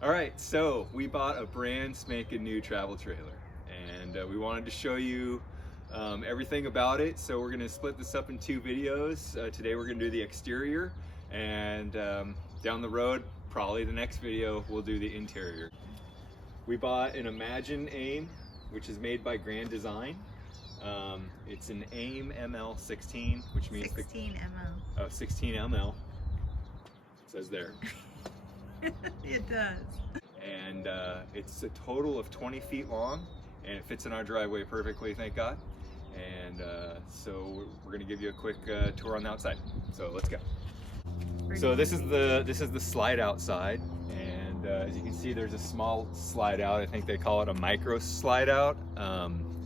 All right, so we bought a brand spanking new travel trailer, and we wanted to show you everything about it. So we're gonna split this up in two videos. Today we're gonna do the exterior, and down the road, probably the next video, we'll do the interior. We bought an Imagine AIM, which is made by Grand Design. It's an AIM ML16, which means 16 ml. 16 ml. It says there. It does. And it's a total of 20 feet long, and it fits in our driveway perfectly, thank God. And so we're gonna give you a quick tour on the outside. So let's go. So this is the slide outside, and as you can see, there's a small slide out. I think they call it a micro slide out.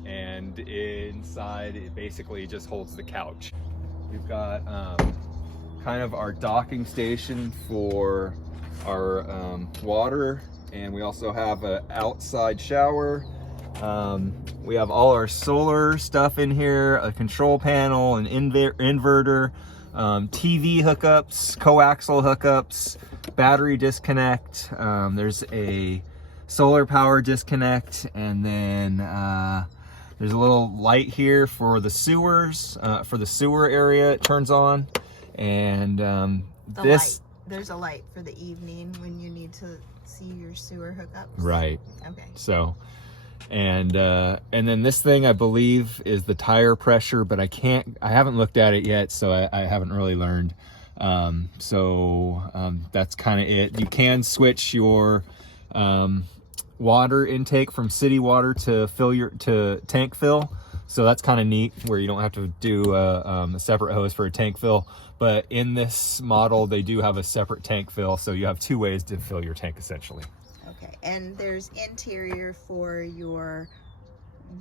And inside, it basically just holds the couch. We've got kind of our docking station for our water, and we also have an outside shower. We have all our solar stuff in here, a control panel, an inverter, TV hookups, coaxial hookups, battery disconnect. There's a solar power disconnect, and then there's a little light here for the sewers, for the sewer area. It turns on, and There's a light for the evening when you need to see your sewer hookups. Right. Okay. So, and then this thing, I believe, is the tire pressure, but I haven't looked at it yet, so I haven't really learned. That's kind of it. You can switch your water intake from city water to tank fill. So that's kind of neat, where you don't have to do a separate hose for a tank fill. But in this model, they do have a separate tank fill, so you have two ways to fill your tank, essentially. Okay, and there's interior for your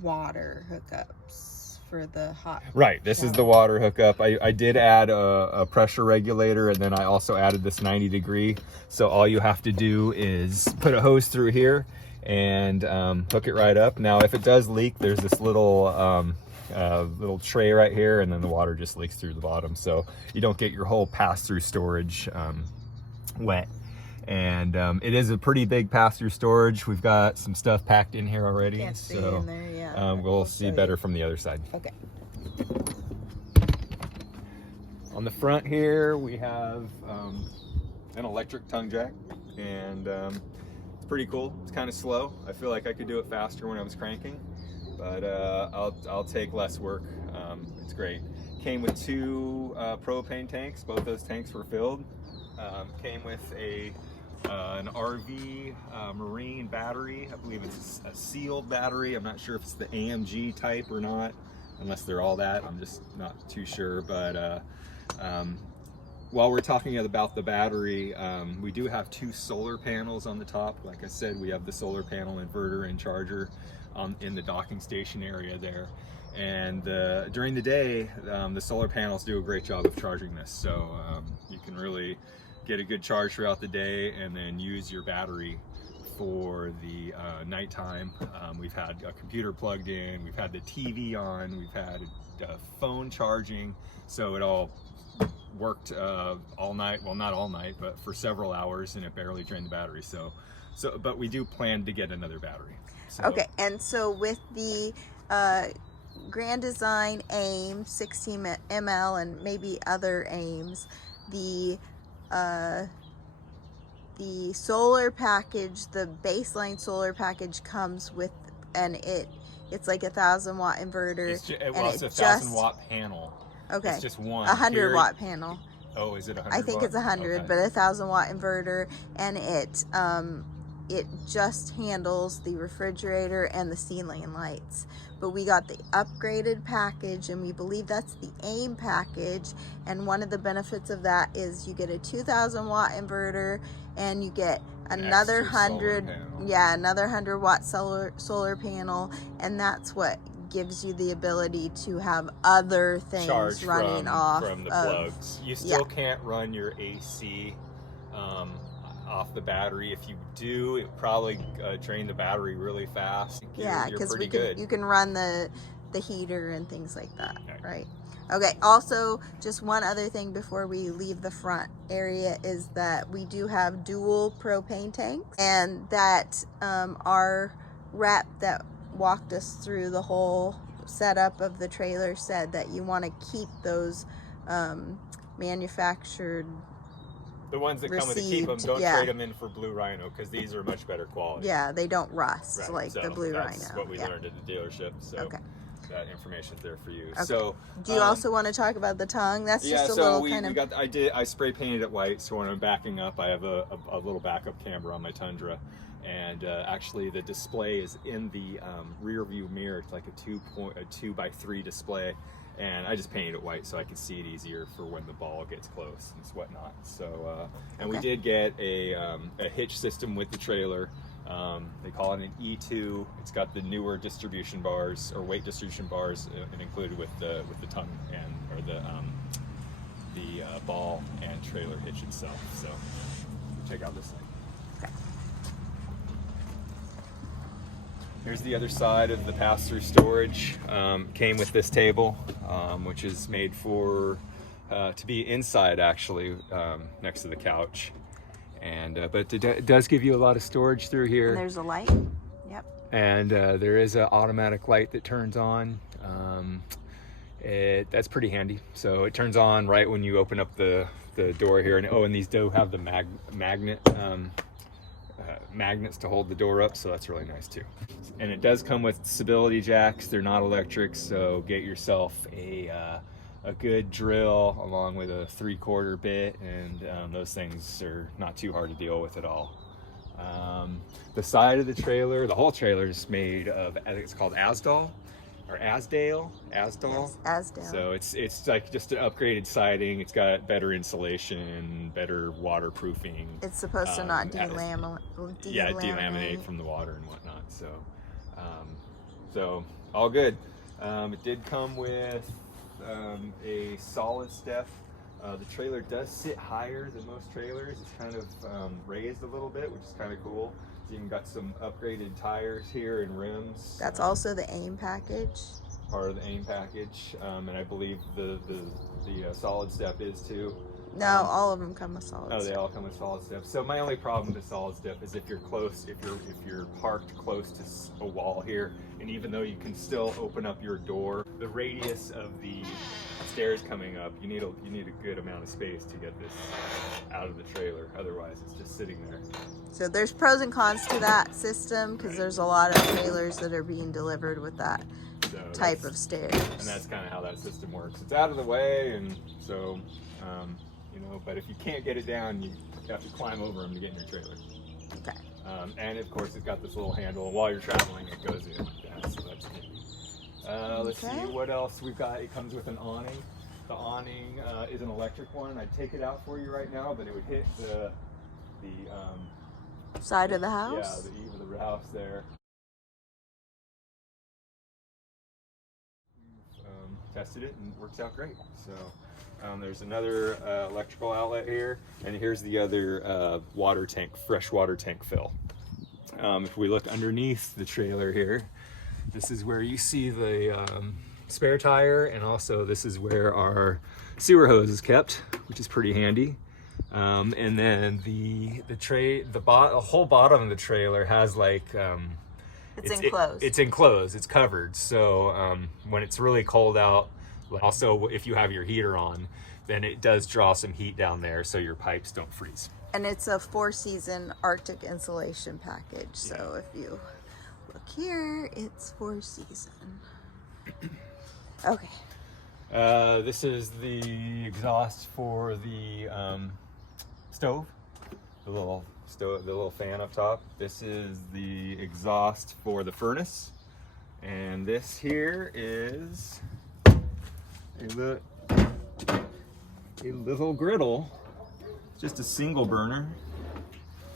water hookups for the hot. Right, this is the water hookup. I did add a pressure regulator, and then I also added this 90-degree. So all you have to do is put a hose through here and hook it right up. Now, if it does leak, there's this little little tray right here, and then the water just leaks through the bottom, so you don't get your whole pass-through storage wet. And it is a pretty big pass-through storage. We've got some stuff packed in here already, Can't see so in there, yeah. we'll see better from the other side. Okay. On the front here, we have an electric tongue jack, and it's pretty cool. It's kind of slow. I feel like I could do it faster when I was cranking, but I'll take less work. It's great. Came with two propane tanks. Both those tanks were filled. Came with an RV marine battery. I believe it's a sealed battery. I'm not sure if it's the AMG type or not, unless they're all that. I'm just not too sure. But while we're talking about the battery, we do have two solar panels on the top. Like I said, we have the solar panel inverter and charger in the docking station area there. And during the day, the solar panels do a great job of charging this. So you can really get a good charge throughout the day, and then use your battery for the nighttime. We've had a computer plugged in, we've had the TV on, we've had phone charging, so it all worked all night. Well, not all night, but for several hours, and it barely drained the battery. But we do plan to get another battery. So. Okay, and so with the Grand Design AIM 16 ml and maybe other AIMs, the solar package, the baseline solar package comes with, and it's like 1,000-watt inverter. It's a 1,000-watt panel. Okay. It's just one. 100-watt panel. Oh, is it 100? I think it's 100, okay. but 1,000-watt inverter, and it just handles the refrigerator and the ceiling lights. But we got the upgraded package, and we believe that's the AIM package. And one of the benefits of that is you get a 2,000-watt inverter, and you get another 100-watt solar panel, and that's what gives you the ability to have other things Charge running from the plugs. You still can't run your AC off the battery. If you do, it probably drain the battery really fast. Yeah, because you can run the the heater and things like that, right? Okay, also, just one other thing before we leave the front area is that we do have dual propane tanks, and that our rep that walked us through the whole setup of the trailer said that you want to keep those manufactured, the ones that come with the keep them, don't trade them in for Blue Rhino, because these are much better quality. Yeah, they don't rust like the Blue Rhino. That's what we learned at the dealership. So that information's there for you. Okay. So do you also want to talk about the tongue? That's just a little kind of... I spray painted it white, so when I'm backing up, I have a little backup camera on my Tundra, and actually the display is in the rear view mirror. It's like a 2x3 display, and I just painted it white so I could see it easier for when the ball gets close and whatnot. So and we did get a hitch system with the trailer. They call it an E2. It's got the newer distribution bars, or weight distribution bars, and included with the tongue and or the ball and trailer hitch itself. So check out this thing. Okay. Here's the other side of the pass-through storage. Came with this table, which is made for to be inside, actually, next to the couch. And but it does give you a lot of storage through here. And there's a light. Yep. And there is an automatic light that turns on. That's pretty handy. So it turns on right when you open up the door here. And these do have the magnets to hold the door up, so that's really nice too. And it does come with stability jacks. They're not electric, so get yourself a good drill along with a 3/4 bit, and those things are not too hard to deal with at all. The side of the trailer, the whole trailer is made of, I think it's called Asdal or Asdale. Yes, Asdale. So it's like just an upgraded siding. It's got better insulation, better waterproofing. It's supposed to not delaminate. Yeah, delaminate from the water and whatnot. So so all good. It did come with a solid step. The trailer does sit higher than most trailers. It's kind of raised a little bit, which is kind of cool. So you even got some upgraded tires here and rims. That's also the AIM package. Part of the AIM package, and I believe the solid step is too. No, all of them come with solid step. Oh, they all come with solid step. So my only problem with the solid step is if you're close, if you're parked close to a wall here, and even though you can still open up your door, the radius of the stairs coming up, you need a good amount of space to get this out of the trailer. Otherwise, it's just sitting there. So there's pros and cons to that system, because there's a lot of trailers that are being delivered with that type of stairs. And that's kind of how that system works. It's out of the way, and so you know, but if you can't get it down, you have to climb over them to get in your trailer. Okay. And of course, it's got this little handle, and while you're traveling, it goes in like that, so that's handy. Let's see what else we've got. It comes with an awning. The awning is an electric one. I'd take it out for you right now, but it would hit the side of the house? Yeah, the eave of the house there. We've tested it, and it works out great. So there's another electrical outlet here, and here's the other water tank, fresh water tank fill. If we look underneath the trailer here, this is where you see the spare tire, and also this is where our sewer hose is kept, which is pretty handy. And then the whole bottom of the trailer has like it's enclosed. It's enclosed. It's covered. So when it's really cold out, also if you have your heater on, then it does draw some heat down there, so your pipes don't freeze. And it's a 4-season Arctic insulation package. So if you look here, it's 4-season. Okay. This is the exhaust for the stove, the little fan up top. This is the exhaust for the furnace, and this here is a little griddle. It's just a single burner.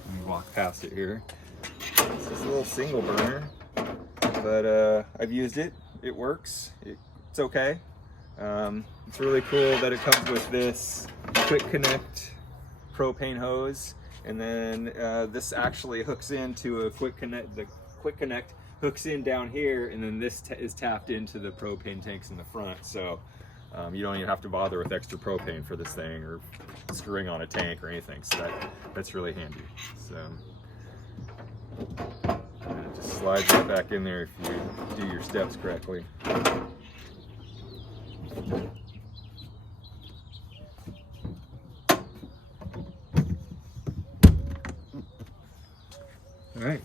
Let me walk past it here. It's just a little single burner, but I've used it. It works. It's okay. It's really cool that it comes with this quick connect propane hose, and then this actually hooks into a quick connect hooks in down here, and then this is tapped into the propane tanks in the front. So you don't even have to bother with extra propane for this thing or screwing on a tank or anything. So that's really handy. So and it just slides right back in there if you do your steps correctly. All right.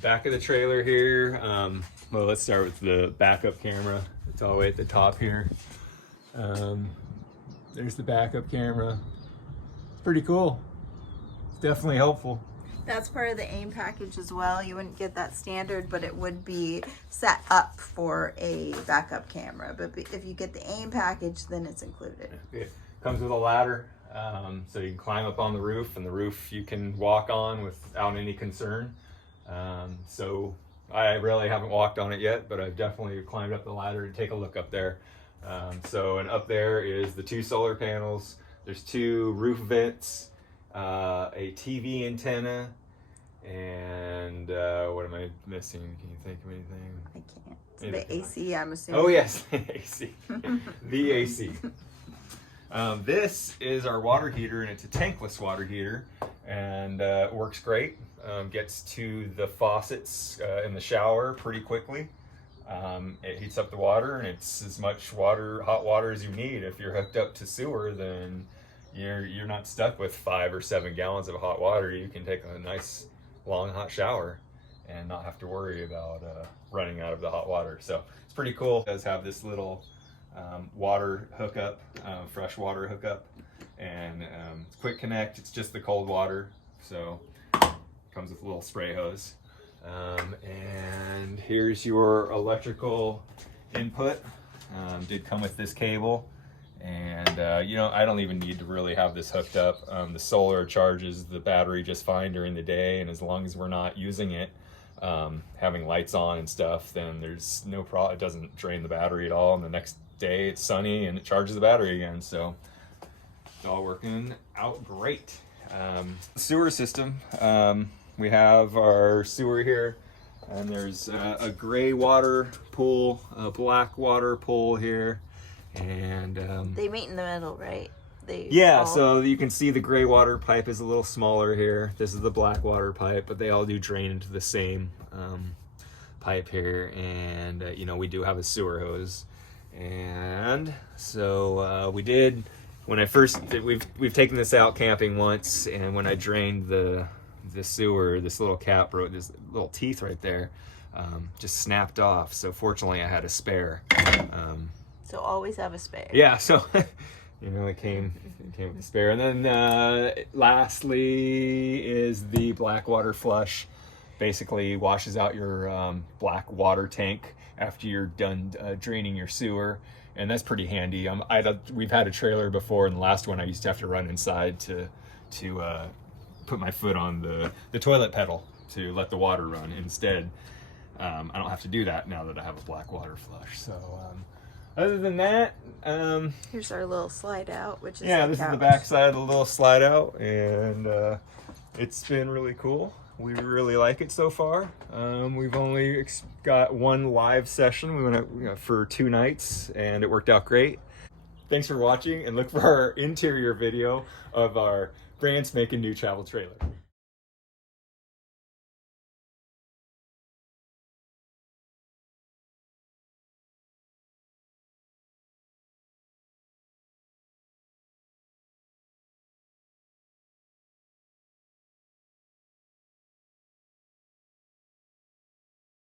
Back of the trailer here. Well, let's start with the backup camera. It's all the way at the top here. There's the backup camera. It's pretty cool. It's definitely helpful. That's part of the AIM package as well. You wouldn't get that standard, but it would be set up for a backup camera. But if you get the AIM package, then it's included. It comes with a ladder, so you can climb up on the roof, and the roof you can walk on without any concern. So I really haven't walked on it yet, but I've definitely climbed up the ladder to take a look up there. And up there is the 2 solar panels. There's 2 roof vents, a TV antenna, and what am I missing? Can you think of anything? I can't. The AC, I'm assuming. Oh yes, the AC. The AC. This is our water heater, and it's a tankless water heater, and it works great. Gets to the faucets in the shower pretty quickly. It heats up the water, and it's as much hot water as you need. If you're hooked up to sewer, then you're not stuck with 5 or 7 gallons of hot water. You can take a nice long hot shower and not have to worry about running out of the hot water. So it's pretty cool. It does have this little water hookup, fresh water hookup, and it's quick connect. It's just the cold water, so comes with a little spray hose. And here's your electrical input. Did come with this cable, and I don't even need to really have this hooked up. The solar charges the battery just fine during the day, and as long as we're not using it, having lights on and stuff, then there's no problem. It doesn't drain the battery at all, and the next day it's sunny and it charges the battery again. So it's all working out great. Sewer system. We have our sewer here, and there's a gray water pool, a black water pool here, and they meet in the middle, right? So you can see the gray water pipe is a little smaller here. This is the black water pipe, but they all do drain into the same pipe here, and we do have a sewer hose. And so we did, when I first we've taken this out camping once, and when I drained the sewer, this little cap broke, this little teeth right there just snapped off. So fortunately I had a spare. So always have a spare. Yeah, so it came with a spare. And then lastly is the black water flush. Basically washes out your black water tank after you're done draining your sewer, and that's pretty handy. We've had a trailer before, and the last one I used to have to run inside to put my foot on the toilet pedal to let the water run. Instead, I don't have to do that now that I have a black water flush. So other than that, here's our little slide out, which is this is the back side of the little slide out, and it's been really cool. We really like it so far. We've only got 1 live session. We went for 2 nights, and it worked out great. Thanks for watching, and look for our interior video of our brand spanking new travel trailer.